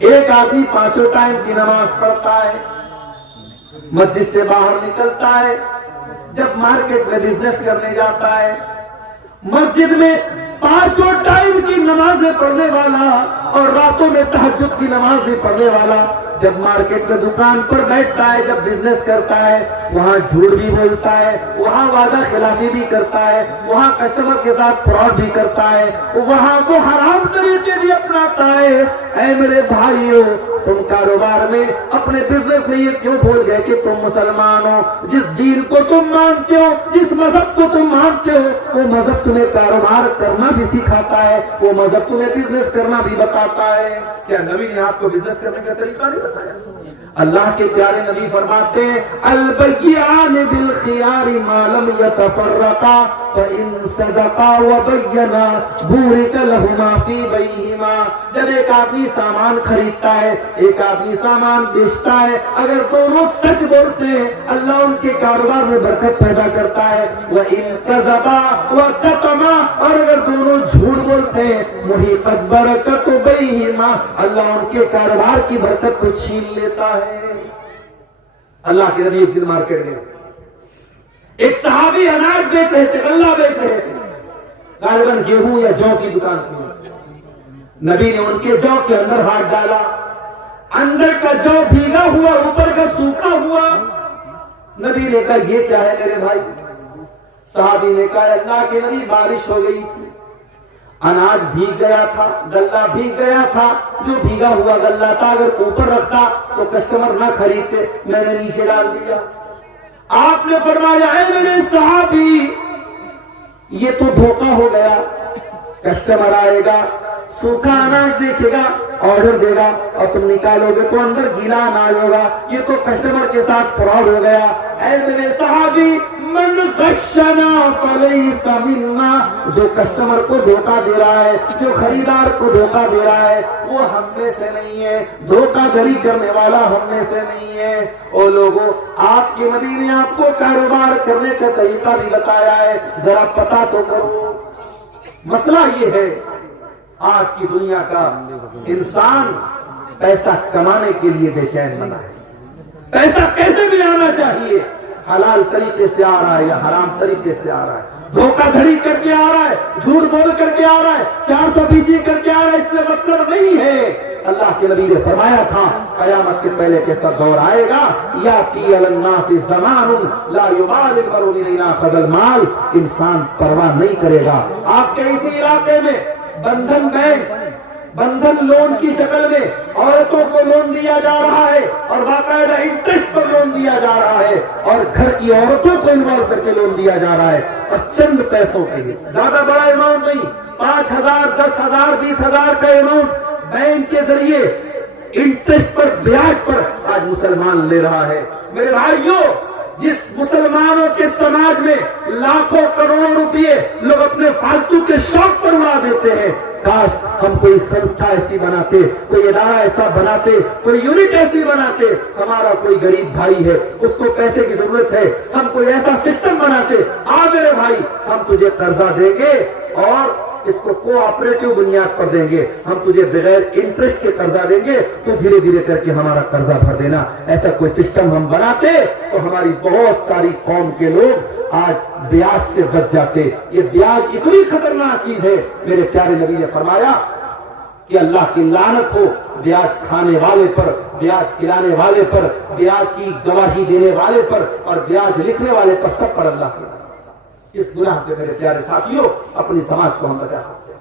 ایک آدمی 5 ٹائم کی نماز پڑھتا ہے، مسجد سے باہر نکلتا ہے، جب مارکیٹ میں بزنس کرنے جاتا ہے، مسجد میں 5 ٹائم کی نمازیں پڑھنے والا اور راتوں میں تہجد کی نماز بھی پڑھنے والا، جب مارکیٹ میں دکان پر بیٹھتا ہے، جب بزنس کرتا ہے، وہاں جھوٹ بھی بولتا ہے، وہاں وعدہ خلافی بھی کرتا ہے، وہاں کسٹمر کے ساتھ فراڈ بھی کرتا ہے، وہاں وہ حرام طریقے بھی اپناتا ہے۔ اے میرے بھائیو، تم کاروبار میں اپنے بزنس میں یہ کیوں بھول گئے کہ تم مسلمان ہو؟ جس دین کو تم مانتے ہو، جس مذہب کو تم مانتے ہو، وہ مذہب تمہیں کاروبار کرنا بھی سکھاتا ہے، وہ مذہب تمہیں بزنس کرنا بھی بتاتا ہے۔ کیا نبی نے آپ کو بزنس کرنے کا طریقہ نہیں بتایا؟ اللہ کے پیارے نبی فرماتے ہیں البیعان بالخیار ما لم یتفرقا فإن صدقا وبینا بورک لہما فی بیعہما۔ جب ایک آدمی سامان خریدتا ہے، ایک آدمی سامان بیچتا ہے، اگر دونوں سچ بولتے ہیں اللہ ان کے کاروبار میں برکت پیدا کرتا ہے۔ وإن کذبا وکتما، اور اگر دونوں جھوٹ بولتے ہیں محیقت برکت بیعہما، اللہ ان کے کاروبار کی برکت کو چھین لیتا ہے۔ اللہ کے نبی ایک دن مارکیٹ گئے، ایک صحابی اناج بیچ رہے تھے، غلہ بیچ رہے تھے، غالباً گیہوں یا جو کی دکان تھی۔ نبی نے ان کے جو کے اندر ہاتھ ڈالا، اندر کا جو بھیگا ہوا، اوپر کا سوکھا ہوا۔ نبی نے کہا یہ کیا ہے میرے بھائی؟ صحابی نے کہا اللہ کے نبی بارش ہو گئی تھی، اناج بھیگ گیا تھا، غلہ بھیگ گیا تھا، جو بھیگا ہوا غلہ تھا اگر اوپر رکھتا تو کسٹمر نہ خریدتے، میں نے نیچے ڈال دیا۔ آپ نے فرمایا اے میرے صحابی، یہ تو دھوکہ ہو گیا، کسٹمر آئے گا، سوکھا اناج دیکھے گا، آرڈر دے گا اور تم نکالو گے تو اندر گیلا اناج ہوگا، یہ تو کسٹمر کے ساتھ فراڈ ہو گیا۔ اے میرے صحابی، من غشنا فلیس منا، جو کسٹمر کو دھوکہ دے رہا ہے، جو خریدار کو دھوکہ دے رہا ہے، وہ ہم میں سے نہیں ہے، دھوکہ دھڑی کرنے والا ہم میں سے نہیں ہے۔ او لوگوں، آپ کے نبی نے آپ کو کاروبار کرنے کا طریقہ بھی بتایا ہے، ذرا پتہ تو کرو۔ مسئلہ یہ ہے آج کی دنیا کا انسان پیسہ کمانے کے لیے بے چین بنا ہے۔ پیسہ کیسے بھی آنا چاہیے، حلال طریقے سے آ رہا ہے یا حرام طریقے سے آ رہا ہے، دھوکہ دھڑی کر کے آ رہا ہے، جھوٹ بول کر کے آ رہا ہے، 420 کر کے آ رہا ہے، اس سے مطلب نہیں ہے۔ اللہ کے نبی نے فرمایا تھا قیامت کے پہلے کیسا دور آئے گا، یاتی علی الناس زمان لا یبالی المرء الا اخذ المال، انسان پرواہ نہیں کرے گا۔ آپ کے اسی علاقے میں بندھن بینک، بندھن لون کی شکل میں عورتوں کو لون دیا جا رہا ہے اور باقاعدہ انٹرسٹ پر لون دیا جا رہا ہے، اور گھر کی عورتوں کو انوالو کر کے لون دیا جا رہا ہے، اور چند پیسوں کے لیے، زیادہ بڑا اماؤنٹ نہیں، 5,000 10,000 20,000 کا اماؤنٹ بینک کے ذریعے انٹرسٹ پر، بیاج پر آج مسلمان لے رہا ہے۔ میرے بھائیوں، جس مسلمانوں کے سماج میں لاکھوں کروڑوں روپئے لوگ اپنے فالتو کے شوق پر اڑا دیتے ہیں، کاش ہم کوئی سنستھا ایسی بناتے، کوئی ادارہ ایسا بناتے، کوئی یونٹ ایسی بناتے، ہمارا کوئی غریب بھائی ہے، اس کو پیسے کی ضرورت ہے، ہم کوئی ایسا سسٹم بناتے، آ میرے بھائی ہم تجھے قرضہ دیں گے اور اس کو کوآپریٹو بنیاد پر دیں گے، ہم تجھے بغیر انٹرسٹ کے قرضہ دیں گے، تو دھیرے دھیرے کر کے ہمارا قرضہ بھر دینا۔ ایسا کوئی سسٹم ہم بناتے تو ہماری بہت ساری قوم کے لوگ آج بیاج سے بچ جاتے۔ یہ بیاج اتنی خطرناک چیز ہے، میرے پیارے نبی نے فرمایا کہ اللہ کی لعنت ہو بیاج کھانے والے پر، بیاج کھلانے والے پر، بیاج کی گواہی دینے والے پر اور بیاج لکھنے والے پر، سب پر اللہ کی لعنت۔ اس گناہ سے میرے پیارے ساتھیوں اپنی سماج کو ہم بچا سکتے ہیں۔